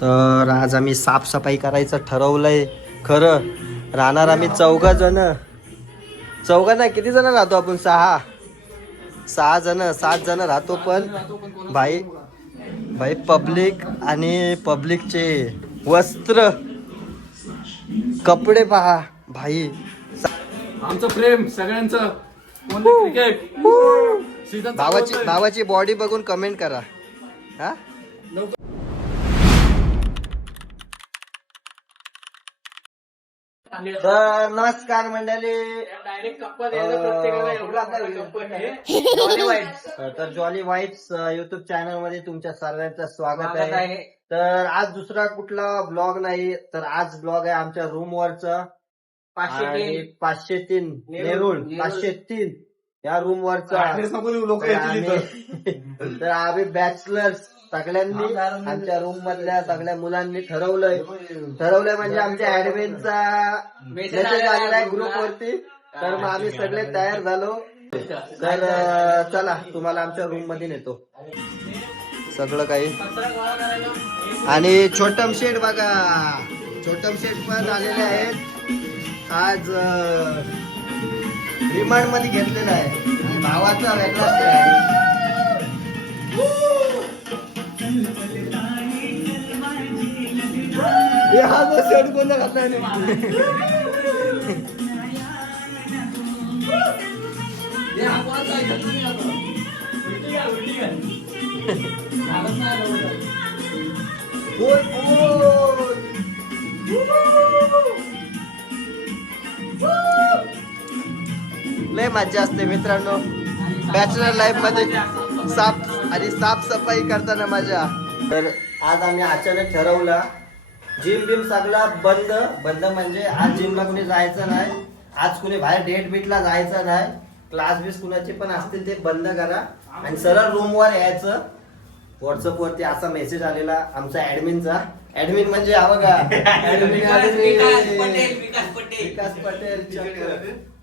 तर आज आम्ही साफसफाई करायचं ठरवलंय. खरं राहणार आम्ही 4 जण. 4 नाही, किती जण राहतो आपण? 6 जण 7 जण राहतो. पण भाई पब्लिक आणि पब्लिकचे वस्त्र कपडे पहा भाई. आमचं प्रेम सगळ्यांचं. भावाची बॉडी बघून कमेंट करा. हा तर नमस्कार मंडळी. तर जॉली वाईब्स युट्यूब चॅनल मध्ये तुमच्या सर्वांचं स्वागत आहे. तर आज दुसरा कुठला ब्लॉग नाही, तर आज ब्लॉग आहे आमच्या रूम वरचा 503 नेरुळ 503 या रूम वरचा. तर आम्ही बॅचलर्स सगळ्यांनी आमच्या रूम मधल्या सगळ्या मुलांनी ठरवलंय म्हणजे आमच्या ऍडमिनचा मेसेज आलेला आहे ग्रुप वरती. तर मग आम्ही सगळे तयार झालो. तर चला तुम्हाला आमच्या रूम मध्ये नेतो सगळं काही. आणि छोटम शेठ बघा, छोटम शेठ पण आलेले आहेत. आज रिमांड मध्ये घेतलेला आहे. भावाचा वेगळाच आहे. हा जो शेड कोणता घातलाय लय मज्जा असते मित्रांनो बॅचलर लाईफ मध्ये. साफसफाई करताना मजा. तर आज आम्ही अचानक ठरवला जिम बिम सगळा बंद म्हणजे आज जिमला कुणी जायचं नाही. आज कुणी बाहेर डेट बीटला जायचं नाही. क्लास बीस कुणाचे पण असतील ते बंद करा आणि सरळ रूम वर यायचं. व्हॉट्सअप वरती असा मेसेज आलेला आमचा ऍडमिनचा. ऍडमिन म्हणजे हा बघा विकास पटेल.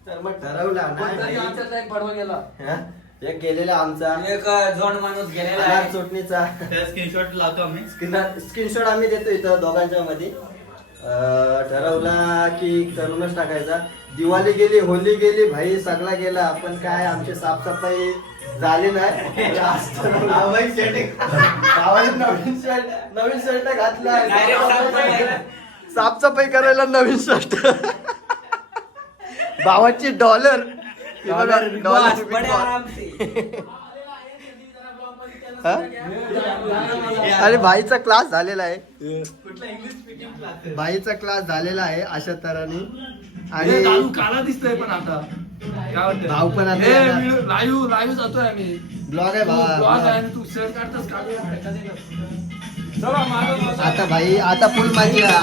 तर मग ठरवला ना एक गेलेला आमचा एक झोन माणूस गेलेला चोटणीचा स्क्रीनशॉट लावतो आम्ही. स्क्रीनशॉट आम्ही देतो इथं दोघांच्या मध्ये. ठरवला की करूनच टाकायचा. दिवाळी गेली, होली गेली, भाई सगळा गेला. पण काय आमची साफसफाई झाली नाही. नवीन शर्ट घातला. साफसफाई करायला नवीन शर्ट. भावाची डॉलर. अरे भाईचा क्लास झालेला आहे. भाईचा क्लास झालेला आहे अशा तऱ्हेने. आणि काला दिसतोय पण आता भाऊ पण आता लाईव्ह जातोय आम्ही. ब्लॉग आहे भावा. तू शर्ट काढतोस आता भाई आता फुल मजा.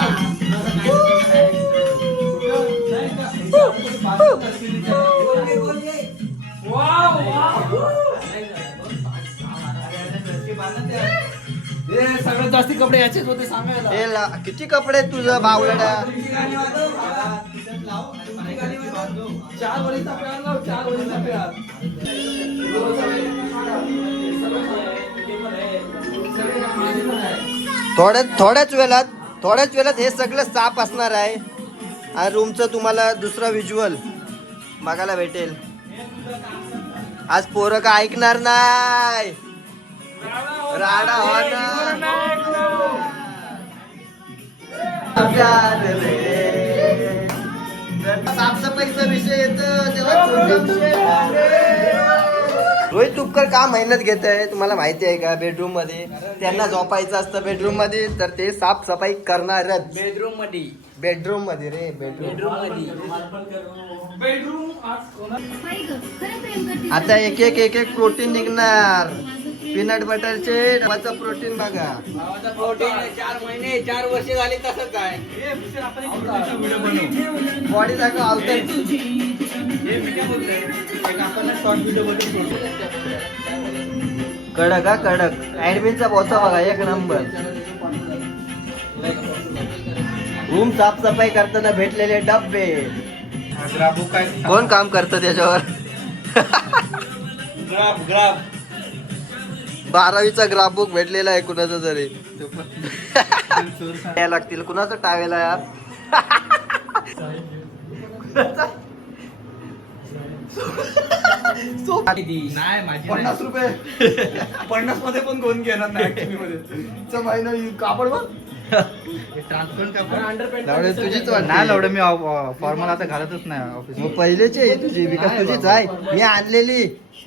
सगळ्यात जास्त कपडे याचेच होते सांगायला. किती कपडे तुझं बावलडा. 4 वरीचा प्यार लाव, 4 वरीचा प्यार. थोड्याच वेळात हे सगळं साफ असणार आहे. आणि रूमचं तुम्हाला दुसरा व्हिज्युअल बघायला भेटेल. आज पोरं का ऐकणार नाही. राडा होणार. साफसफाईचा विषय येतो तेव्हा रोहित तुपकर का मेहनत घेत आहे तुम्हाला माहिती आहे का. बेडरूम मध्ये त्यांना झोपायचं असतं बेडरूम मध्ये, तर ते साफसफाई करणारच. बेडरूम मध्ये रे बेडरूम. आता एक प्रोटीन निघणार. पीनट बटरचे डबाचं प्रोटीन बघा. प्रोटीन 4 महिने 4 वर्ष झाली तसंच आहे. बॉडी दाखव आवताची. कडक हा कडक. ऍडमिनचा बोचा बघा एक नंबर. रूम साफसफाई करताना भेटलेले डब्बे. कोण काम करतं त्याच्यावर. 12वीचा ग्राफबुक भेटलेला आहे कुणाचा तरी. या लागतील कुणाचं टावेल यार. नाही माझी 50 रुपये 50 मध्ये पण कोण घेणार नाही actually मध्ये महिना कापड बघ लावडे तुझीच वाटते. नाही लावडे मी फॉर्मल आता घालतच नाही ऑफिस. मग पहिलेची आहे तुझी विकास तुझीच आहे. मी आणलेली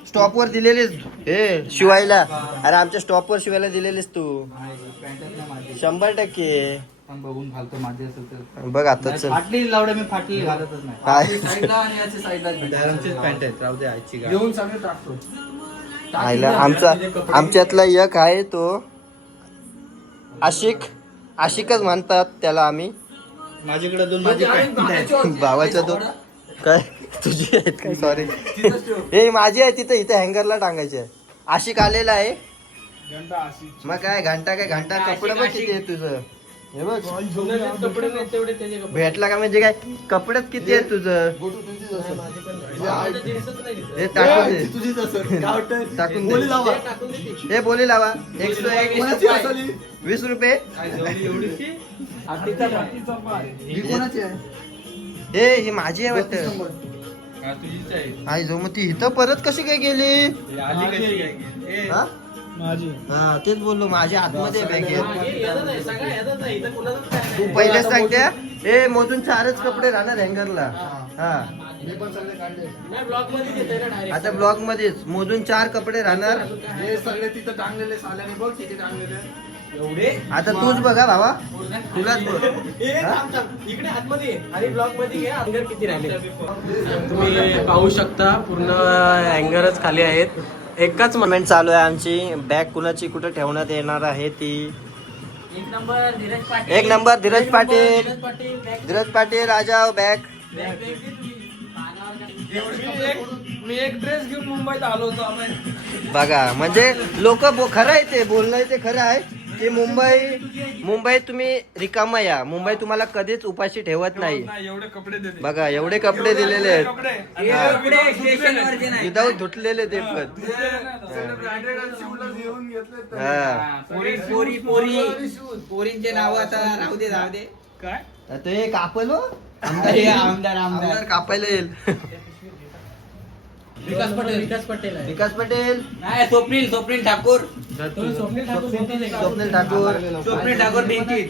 स्टॉपवर दिलेलीस हे शिवायला. अरे आमच्या स्टॉपवर शिवायला दिलेलीस तू. 100% पण बघून घालतो माझी असेल तर. बघ आता चल. फाटली लावडे मी फाटली घालतच नाही. काय साईडला आणि याची साईडला दारांचीच पॅन्ट आहेत राहू दे आईची गाडी. घेऊन सगळे टाकतो. आईला आमचा आमच्यातला एक आहे तो आशिकच म्हणतात त्याला आम्ही. माझ्याकडे दोन माझे पॅन्ट आहेत. भावाच्या दोन काय तुझी आहेत काय सॉरी हे माझी आहे तिथं इथे हँगरला टांगायचे आहे. आशिक आलेला आहे मग काय घंटा कपडे बघ किती आहे तुझं. हे बघ भेटला का म्हणजे काय कपड्यात किती आहे तुझं. हे टाकून दे. तुझीच असेल. काय वाटतंय? टाकून बोली दे. लावा. हे बोली लावा 101 20 रुपये. ही कोणाची आहे? ही माझी आहे वाटतं. आई जो मग ती इथं परत कशी काय गेली. हा? हा तेच बोललो माझ्या आतमध्ये बॅग आहे. तू पहिलेच सांगते हे मोजून 4च कपडे राहणार हँगरला. हा मी पण सगळे काढले. आता ब्लॉक मध्येच मोजून 4 कपडे राहणार. हे सगळे तिथं टांगलेले साल्याने बघ किती टांगलेले. आता तूच बघा भावा तुलाच बघ. इकडे आतमध्ये आणि ब्लॉक मध्ये घ्या हँगर किती राहिले. तुम्ही पाहू शकता पूर्ण हँगरच खाली आहेत. एकच मोमेंट चालू आहे आमची. बॅग कुणाची कुठे ठेवण्यात येणार आहे ती. 1 नंबर धीरज पाटील. 1 नंबर धीरज पाटील. धीरज पाटील राजा बॅग. मी एक ड्रेस घेऊन मुंबईत आलो होतो आपण. बघा म्हणजे लोक खरं आहे ते बोलणं ते खरं आहे की मुंबईत तुम्ही रिकामा या. मुंबई तुम्हाला कधीच उपाशी ठेवत नाही. एवढे कपडे देते. बघा एवढे कपडे दिलेले आहेत कपडे स्टेशनवरचे नाही. विदाऊट धुतलेले ते पण. हा पोरींचे नाव आता राहू दे काय आता हे कापल हो. आमदार कापायला येईल. विकास पटेल आहे. विकास पटेल नाही स्वप्नील ठाकूर स्वप्नील ठाकूर स्वप्नील ठाकूर बिंकीत.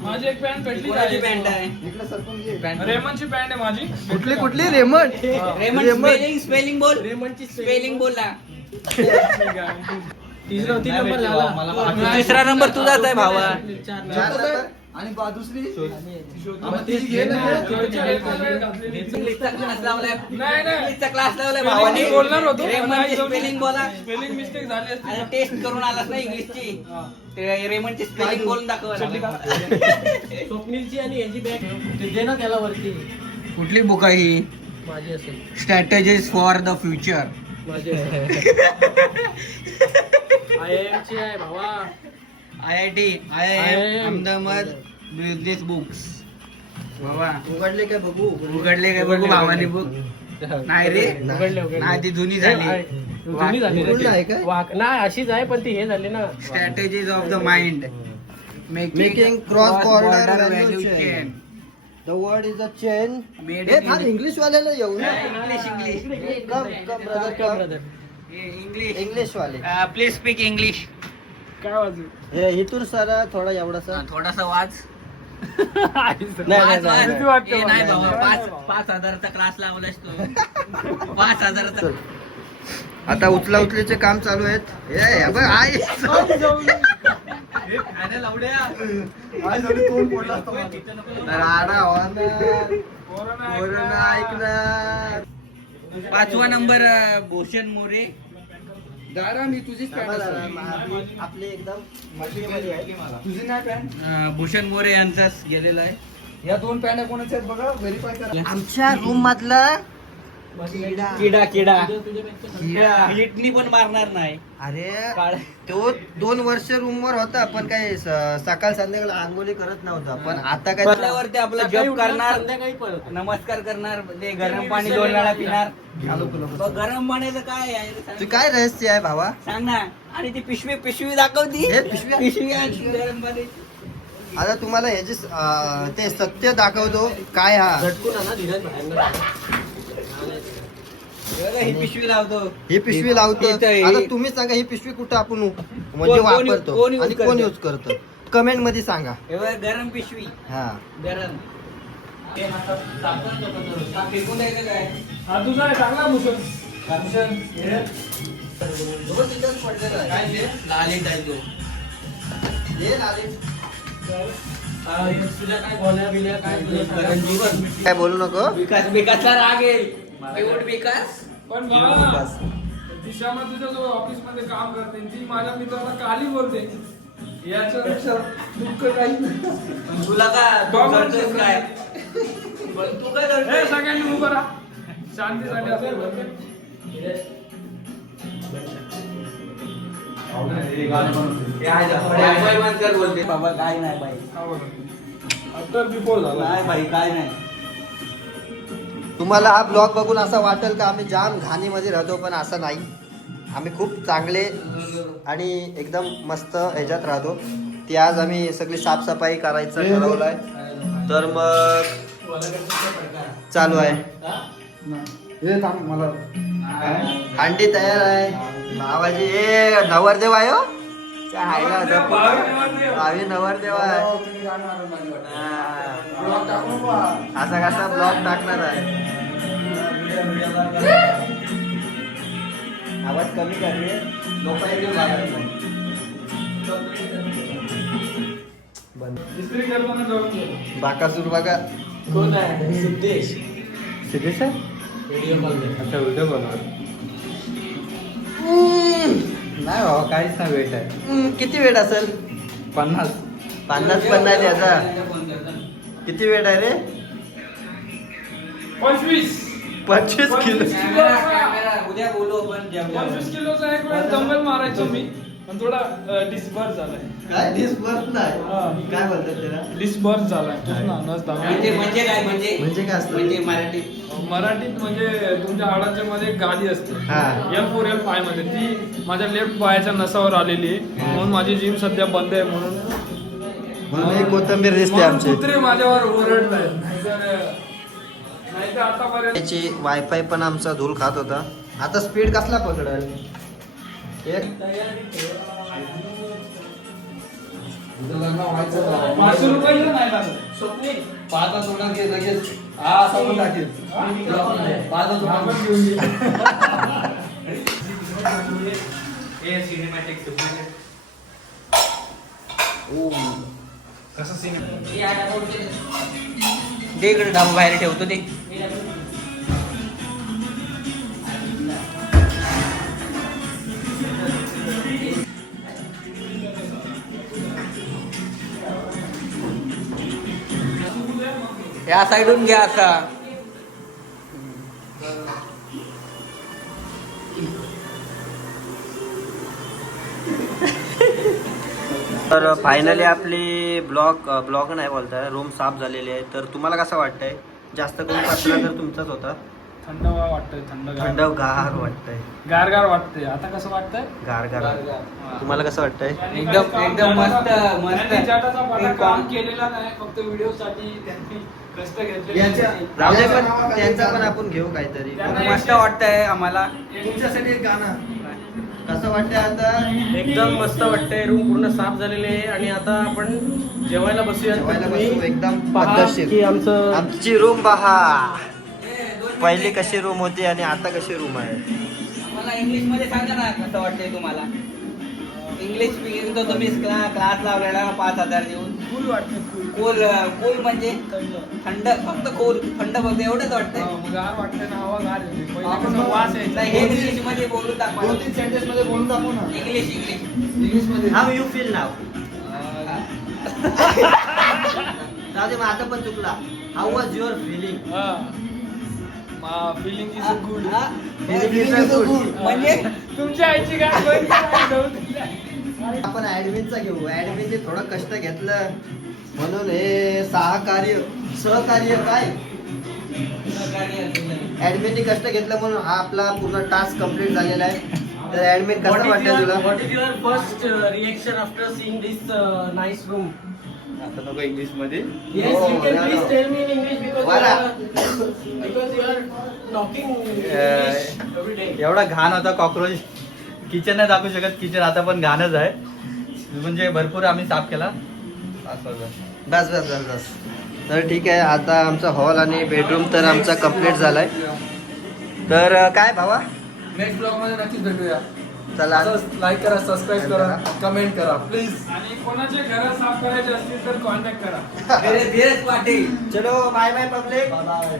माझी एक पॅन्ट भेटली. कोणाची पॅन्ट आहे. रेमनची पॅन्ट आहे माझी. कुठली रेमंड. रेमंड स्पेलिंग बोल. रेमंडची स्पेलिंग बोल ना. 3 नंबर झाला. तिसरा नंबर तुझाच आहे भावा. आणि दुसरी क्लास लावलाय भावाने. बोलणार होतो. रेमंडची स्पेलिंग बोला. स्पेलिंग मिस्टेक झाली असती. आणि टेस्ट करून आलास ना इंग्लिशची. ते रेमंडची स्पेलिंग बोलून दाखव. स्वप्नीलची आणि यांची बॅग दे ना त्याला वरती. कुठली बुक आहे ही. माझी असेल. Strategies for the future. माझी असेल. IIM ची आहे भावा. IIM Ahmedabad business books. बाबा उघडले काय बघू. उघडले काय बघू भावाने बुक. नाही रे उघडले. नाही ती जुनी झाली. जुनी झाली उघडलं आहे काय? नाही अशीच आहे पण ती हे झाली ना. Strategies of the mind making cross border value chain. Chain. The word is a chain. Made हे in फार इंग्लिश वाल्याला येऊ ना. इंग्लिश कम ब्रदर इंग्लिश इंग्लिश वाले. Please speak English. काय वाजू. हे इथून सारा थोडा एवढासा. थोडासा वाच. नाही नाही बाबा 5,000चा क्लास लावलास तू. 5,000चा. आता उचलाउचलीचे काम चालू आहेत. हे बघ आई राडा होणार. कोरोना ऐकणार. 5वा नंबर भूषण मोरे. दारा मी तुझीच पॅन्ट असेल. आपले एकदम तुझी नाही पॅन्ट. भूषण मोरे यांचाच गेलेला आहे. या 2 पॅन्ट कोणाच्या आहेत बघा. व्हेरीफाय करा. आमच्या रूम मधला किडा किडा किडा. हिटनी पण मारणार नाही. अरे काळ तो 2 वर्ष रूम वर होता पण काय सकाळ संध्याकाळ आंघोळी करत नव्हता पण आता काय पडल्यावरती आपलं जप करणार, संध्याकाळी परत नमस्कार करणार, ते गरम पाणी 2 वेळा पिणार. मग गरम पाण्याचं काय आहे रे? तू काय रहस्य आहे भावा? सांग ना. आणि ती पिशवी दाखवती. हे पिशवी? पिशवी आणि गरम पाणी. आता तुम्हाला ह्याचे ते सत्य दाखवतो काय हा झटकून आणा धीरज बाहेरनं. बघा, ही पिशवी लावतो. ही पिशवी लावतो. इथं आहे. आता तुम्ही सांगा ही पिशवी कुठं आपण म्हणजे कोण वापरतो use आणि कोण करतं? यूज करतो कमेंट मध्ये सांगा. हे बघ, गरम पिशवी हा गरम. हे हातात टाकून नको. हा फेकून द्यायचं काय? हा तुझा आहे, चांगला भूषण. दोघं तिथंच पडलेलं आहे. काय ते? लालीट आहे तो. तुझ्या काय गोळ्या बिल्या काय तुझं सांगा. काय बोलू नको. विकासला राग येईल. केवढ विकास? पण बाबा, ती श्यामा तुझ्या जो ऑफिस मध्ये काम करते ती माझ्या मित्राला काली बोलते. याच्यापेक्षा दुःख काही नाही. तुला का बघ, करतोस काय? तू काय हे करतोस? सगळ्यांनी उभं राहा. शांतीसाठी असं बोलते. बोलते बाबा काय नाही बाई. हा बोला. आफ्टर बिफोर झाला. काय बाई काय नाही. तुम्हाला हा ब्लॉग बघून असं वाटेल का आम्ही जाम घाणीमध्ये राहतो पण असं नाही. आम्ही खूप चांगले आणि एकदम मस्त ह्याच्यात राहतो. ती आज आम्ही सगळी साफसफाई करायचं ठरवलंय तर मग चालू आहे. हे थांब मला. हांडी तयार आहे. भावाजी ए नवरदेव आहे हो. त्या हायला जपून. भावी नवरदेव आहे. असा कसा ब्लॉग टाकणार आहे. आवाज कमी करणे लोक इस्त्री करताना जवळ घे. बाकासूर बघा. कोण आहे? सिद्धेश. सिद्धेश आहे? व्हिडिओ कॉल दे. अच्छा व्हिडिओ बनवा. नाही बाबा काहीच नाही वेट आहे. किती वेट असेल? 50. 50 पण नाही त्याचा. किती वेट आहे रे? 25. 25 किलो. कॅमेरा उद्या बोलू आपण 25 किलोचा एक वेळ डंबल मारायचो मी पण थोडा डिस्बर्स झालाय. काय डिस्बर्स नाही. हा. काय बोलतात त्याला? डिस्बर्स झालाय. तेच ना, नस म्हणजे दाबली. म्हणजे काय म्हणजे म्हणजे काय असतं? म्हणजे मराठीत मराठीत म्हणजे तुमच्या हाडाच्या मध्ये एक गादी असते. हा. L4 L5 मध्ये ती माझ्या लेफ्ट पायाच्या नसावर आलेली आहे. म्हणून माझी जिम सध्या बंद आहे. म्हणून एक कोथिंबीर दिसते म्हणून आमची. कुत्रे माझ्यावर ओरडत आहेत. नाहीतर आतापर्यंत त्याची वायफाय पण आमचा धूल खात होता. आता स्पीड कसला पकडल? एक 500 रुपयाला नाही लागत. स्वप्नील पाच सोडून घे लगेच. हा सांगून टाकेल. पाच आपण घेऊन घे. हे सिनेमॅटिक कसं सिनेमा दे इकडे डाबा बाहेर ठेवतो ते. या साईडून घ्या असा. तर फायनली आपली ब्लॉग नाही बोलताय रूम साफ झालेली आहे. तर तुम्हाला कसं वाटतंय? जास्त करून कचरा तर तुमचाच होता. थंड वाटतंय. थंड गार वाटतंय. गार वाटतंय. आता कसं वाटतंय? गार तुम्हाला कसं वाटतंय? एकदम मस्त मस्त. त्यांनी जटाचा पाटा काम केलेला नाही, फक्त व्हिडिओ साठी त्यांनी कष्ट घेतले. जाऊ दे पण त्यांचा पण आपण घेऊ काहीतरी. मस्त वाटतंय आम्हाला. तुमच्यासाठी एक गाणं कसं वाटतंय आता? एकदम मस्त वाटतंय. रूम पूर्ण साफ झालेली आहे आणि आता आपण जेवायला बसूया. जेवायला बसू एकदम पहा पद्धतशीर. की आमचं आमची रूम पहा. पहिली कशी रूम होती आणि आता कशी रूम आहे. मला इंग्लिश मध्ये सांगा ना कसं वाटतंय तुम्हाला. इंग्लिश स्पीकिंग तर तुम्ही क्लास लावलेला 5,000 देऊन. कूल वाटतंय. कूल म्हणजे थंड. फक्त कूल थंड फक्त एवढंच वाटतंय. गार वाटतंय ना. हवा गार येते. आपण पहिल्यापासून वास यायचा. हे इंग्लिश मध्ये बोलून दाखवा. 2-3 सेंटेन्स मध्ये बोलून दाखव ना. इंग्लिश इंग्लिश मध्ये. हाऊ यू फील नाव? जाऊ दे मग आता पण चुकला. How was your feeling? हा. फिलिंग इज गुड म्हणजे तुमच्या आईची काय बंद करा, जाऊ द्या. आपण ऍडमिनचा घेऊ. ऍडमिनने थोडं कष्ट घेतलं म्हणून हे सहकार्य काय ऍडमिनने कष्ट घेतलं म्हणून हा आपला पूर्ण टास्क कम्प्लीट झालेला आहे. तर ऍडमिन कसं वाटतं तुला? What is your first reaction after seeing this nice room? आता नको इंग्लिश मध्ये. Yes, Oh, you can no, please no. tell me in English because Wala. you are talking English every day. एवढा घाण होता cockroach. Kitchen नाही दाखवू शकत, kitchen आता पण घाणच आहे. म्हणजे भरपूर आम्ही साफ केला. बस. तर ठीक आहे, आता आमचा हॉल आणि बेडरूम तर आमचा कम्प्लीट झालाय. तर काय भावा, नेक्स्ट ब्लॉग मध्ये नक्कीच भेटूया. चला लाईक करा, सबस्क्राईब करा, कमेंट करा प्लीज. आणि कोणाचे घर साफ करायचे असतील तर कॉन्टॅक्ट करा. धीरज पाटील. चलो बाय बाय पब्लिक. बाय.